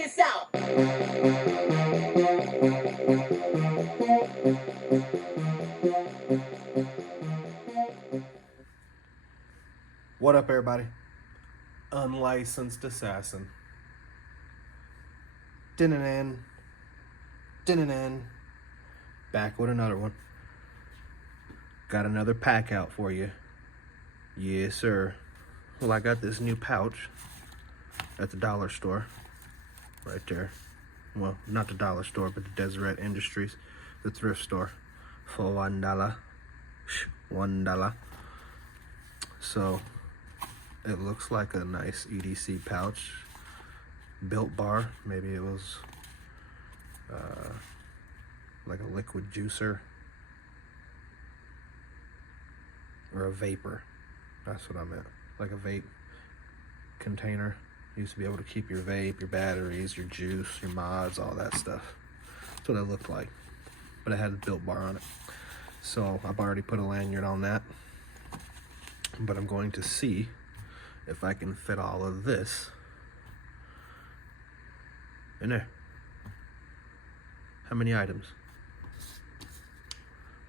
this out. What up, everybody? Unlicensed assassin. Din-din-din. Din-din-din. Back with another one. Got another pack out for you. Yes, sir. Well, I got this new pouch at the dollar store. Right there. Well, not the dollar store, but the Deseret Industries, the thrift store, for $1. $1. So it looks like a nice EDC pouch. Built bar. Maybe it was like a liquid juicer or a vapor. That's what I meant. Like a vape container. Used to be able to keep your vape, your batteries, your juice, your mods, all that stuff. That's what it looked like. But it had a built bar on it. So I've already put a lanyard on that. But I'm going to see if I can fit all of this in there. How many items?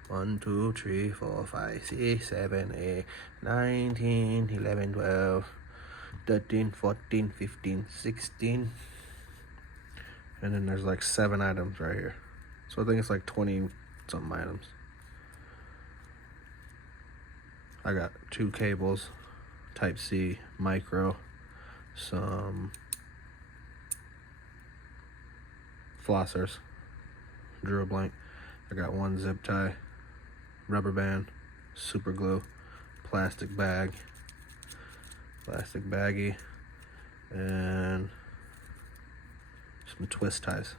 1, 2, 3, 4, 5, 6, 7, 8, 9, 10, 11, 12, 13, 14, 15, 16. And then there's like 7 items right here. So I think it's like 20 something items. I got 2 cables, type C, micro, some flossers, drew a blank. I got 1 zip tie, rubber band, super glue, plastic baggie, and some twist ties.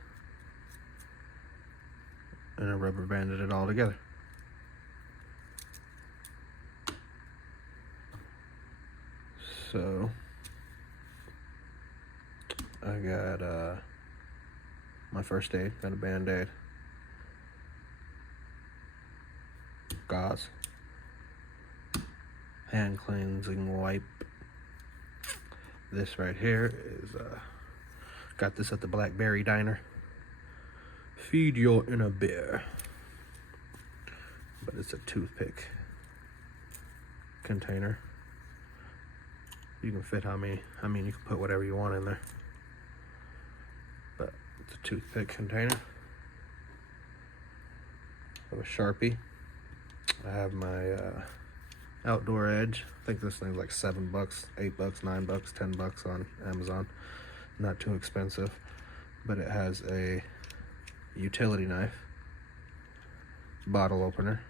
And I rubber banded it all together. So I got my first aid, got a band-aid, gauze, hand cleansing wipe. This right here is got this at the Blackberry Diner. Feed your inner bear. But it's a toothpick container. You can fit how many, you can put whatever you want in there. But it's a toothpick container. I have a Sharpie. I have my outdoor edge. I think this thing's like $7, $8, $9, $10 on Amazon. Not too expensive. But it has a utility knife, bottle opener,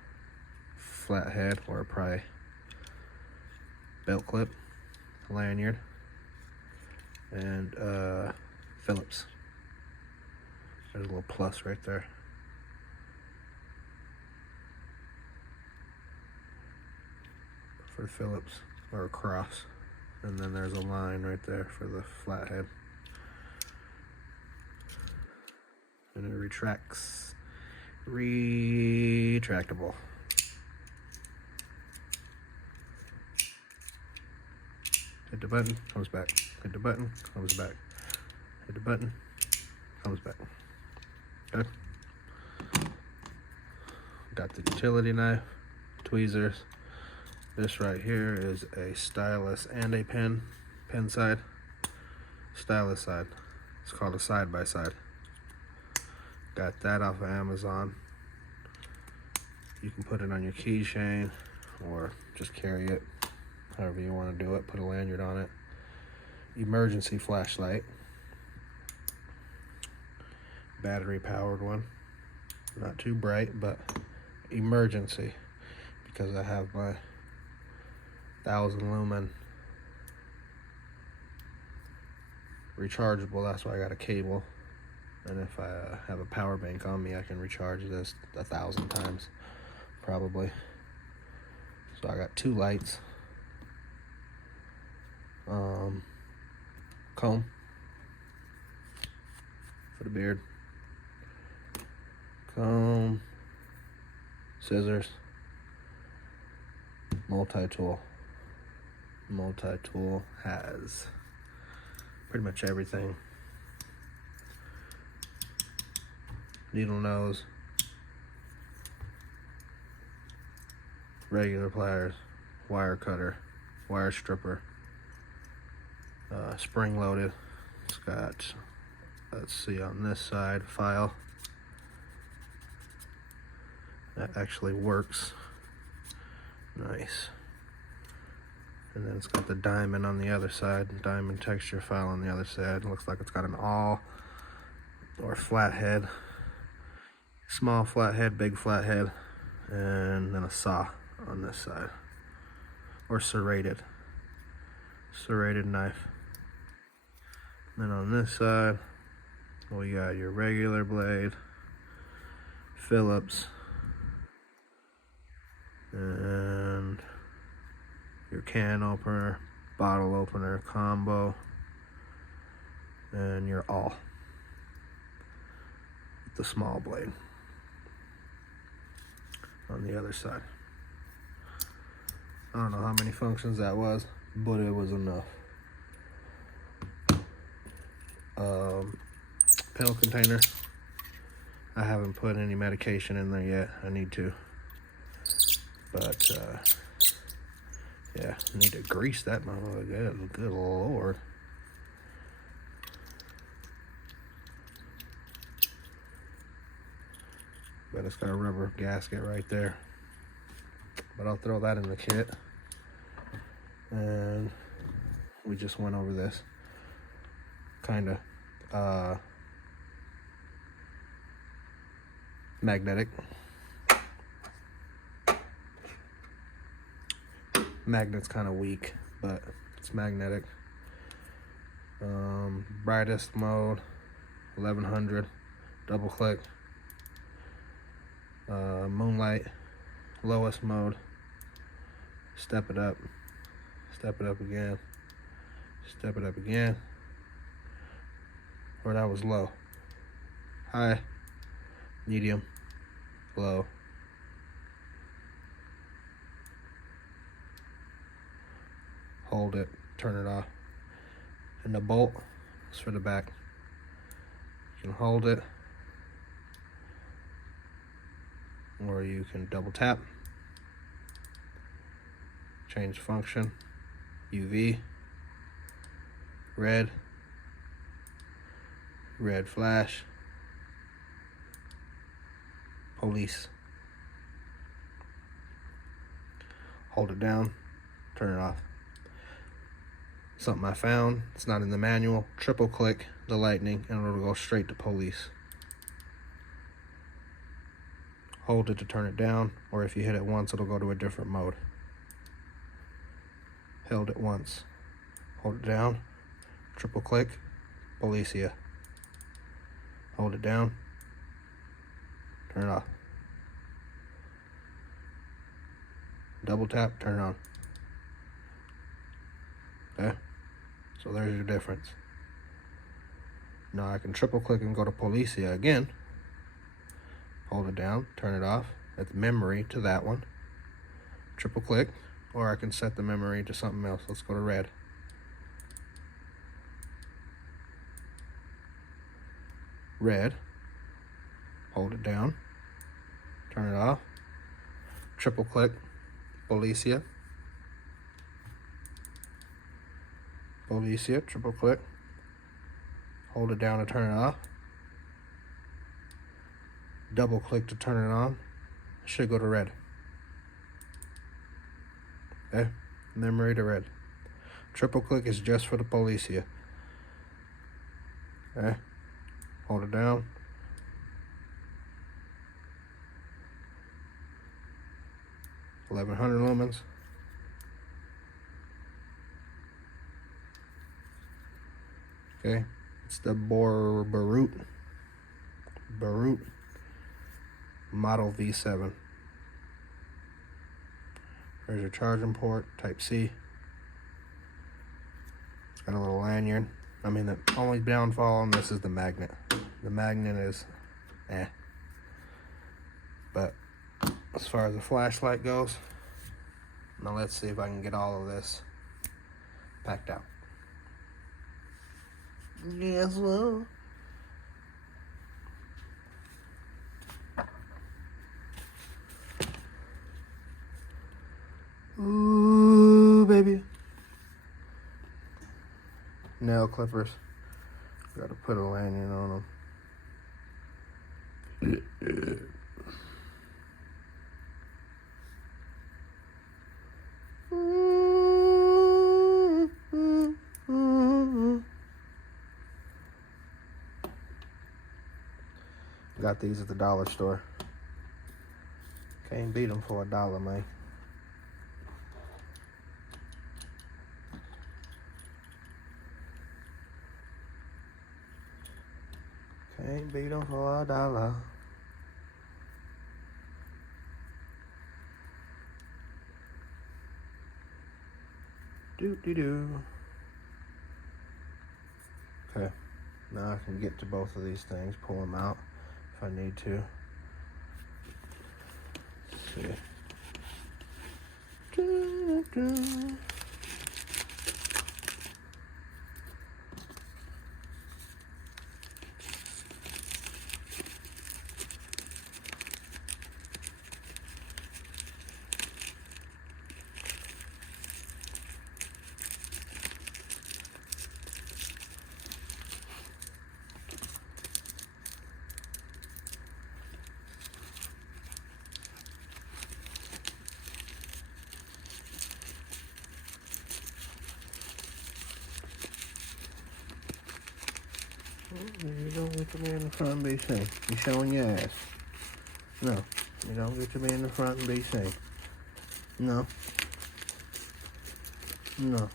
flathead or a pry, belt clip, lanyard, and Phillips. There's a little plus right there. For Phillips, or a cross. And then there's a line right there for the flathead. And it retracts. Retractable. Hit the button, comes back. Hit the button, comes back. Hit the button, comes back. Okay. Got the utility knife, tweezers. This right here is a stylus and a pen side, stylus side. It's called a side-by-side. Got that off of Amazon. You can put it on your keychain or just carry it however you want to do it. Put a lanyard on it. Emergency flashlight. Battery powered one. Not too bright, but emergency, because I have my 1000 lumen rechargeable. That's why I got a cable. And if I have a power bank on me, I can recharge this 1,000 times, probably. So I got 2 lights. Comb for the beard. Comb, scissors, multi-tool. Multi-tool has pretty much everything needle nose, regular pliers, wire cutter, wire stripper, spring loaded. It's got, let's see, on this side, file. That actually works. Nice. And then it's got the diamond on the other side, diamond texture file on the other side. It looks like it's got an awl or flathead. Small flathead, big flathead, and then a saw on this side. Or serrated knife. Then on this side, we got your regular blade, Phillips, and your can opener, bottle opener, combo, and your awl with the small blade on the other side. I don't know how many functions that was, but it was enough. Pill container. I haven't put any medication in there yet. I need to. But, yeah, I need to grease that motherfucker. Good Lord. But it's got a rubber gasket right there. But I'll throw that in the kit. And we just went over this. Kinda. Magnetic. Magnet's kind of weak, but it's magnetic. Brightest mode, 1100. Double click. Moonlight, lowest mode. Step it up. Step it up again. Step it up again. Or that was low. High, medium, low. Hold it, turn it off. And the bolt is for the back. You can hold it, or you can double tap. Change function. UV, red flash, police. Hold it down, turn it off. Something I found, it's not in the manual. Triple click the lightning and it'll go straight to police. Hold it to turn it down, or if you hit it once, it'll go to a different mode. Held it once. Hold it down, triple click, Policia. Hold it down, turn it off. Double tap, turn it on. Okay, so there's your difference. Now I can triple click and go to Policia again. Hold it down, turn it off. It's memory to that one. Triple click, or I can set the memory to something else. Let's go to red. Red. Hold it down, turn it off. Triple click, Policia. Policia, triple click. Hold it down to turn it off. Double click to turn it on. It should go to red. Okay, memory to red. Triple click is just for the Policia. Okay, hold it down. $1100 lumens. Okay, it's the Barut Model V7. There's your charging port, Type C. It's got a little lanyard. I mean, the only downfall on this is the magnet. The magnet is But as far as the flashlight goes, now let's see if I can get all of this packed out. Yes, well. Ooh, baby. Nail clippers. Gotta put a lanyard on them. Got these at the dollar store. Can't beat them for $1, man. Can't beat them for $1. Do. Okay, now I can get to both of these things, pull them out if I need to. Let's see. You don't get to be in the front and be seen. You showing your ass. No. You don't get to be in the front and be seen. No. No.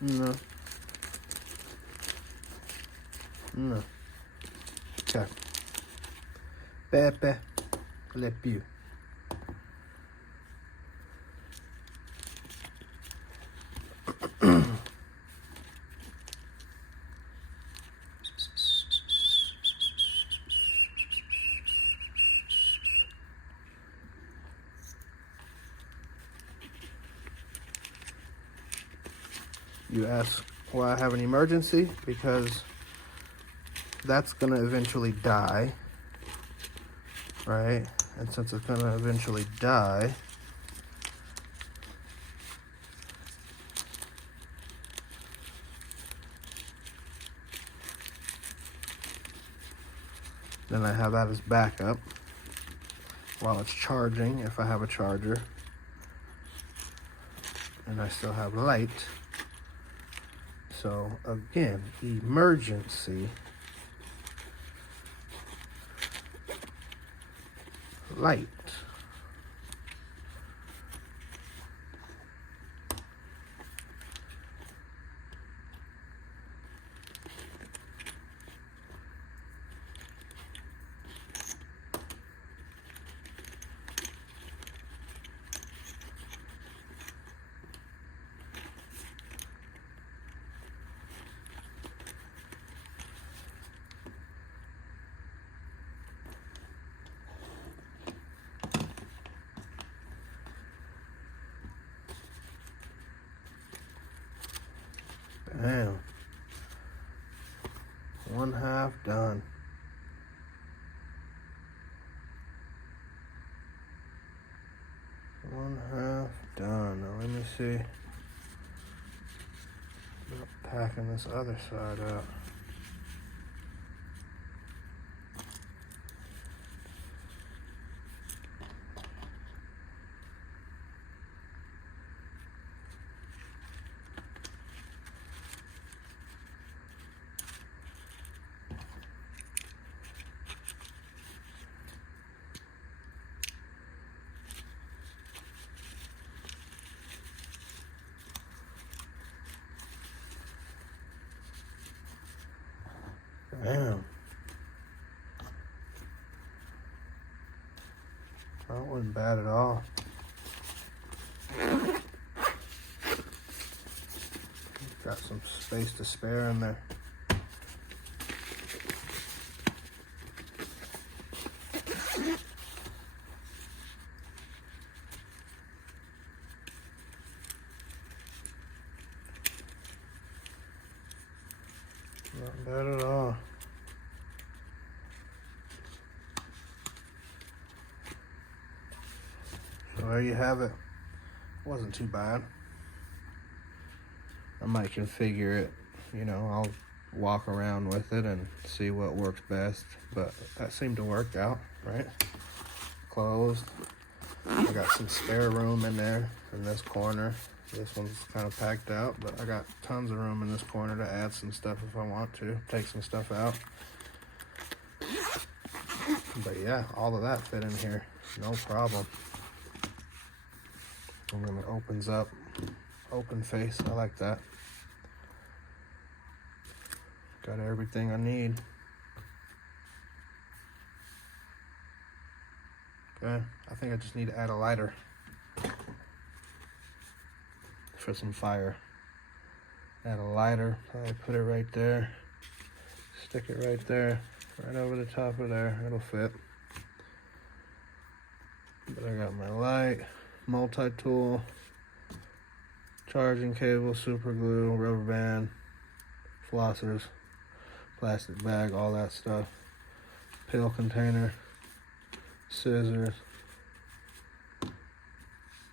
No. No. Okay. Pepe Le Pew. You ask why I have an emergency? Because that's gonna eventually die, right? And since it's gonna eventually die, then I have that as backup while it's charging, if I have a charger. And I still have light. So again, emergency light. Damn. 1/2 done. One half done. Now let me see about packing this other side out. Damn. That wasn't bad at all. Got some space to spare in there. Not bad at all. So So there you have it. Wasn't too bad. I might configure it, you know, I'll walk around with it and see what works best, but that seemed to work out, right? Closed. I got some spare room in there in this corner. This one's kind of packed out, but I got tons of room in this corner to add some stuff if I want to, take some stuff out. But yeah, all of that fit in here, no problem. And then it opens up, open face, I like that. Got everything I need. Okay, I think I just need to add a lighter for some fire. Add a lighter, probably put it right there. Stick it right there, right over the top of there, it'll fit. But I got my light, multi-tool, charging cable, super glue, rubber band, flossers, plastic bag, all that stuff, pill container, scissors,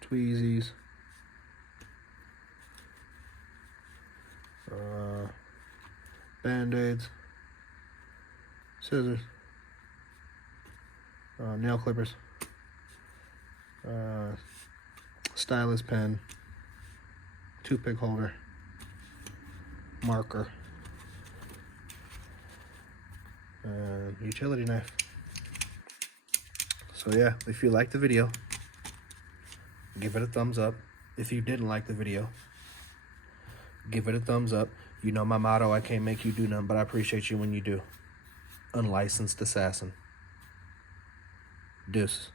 tweezies, band-aids, scissors, nail clippers, stylus pen, toothpick holder, marker, and utility knife. So yeah, if you liked the video, give it a thumbs up. If you didn't like the video, give it a thumbs up. You know my motto, I can't make you do nothing, but I appreciate you when you do. Unlicensed assassin. Deuce.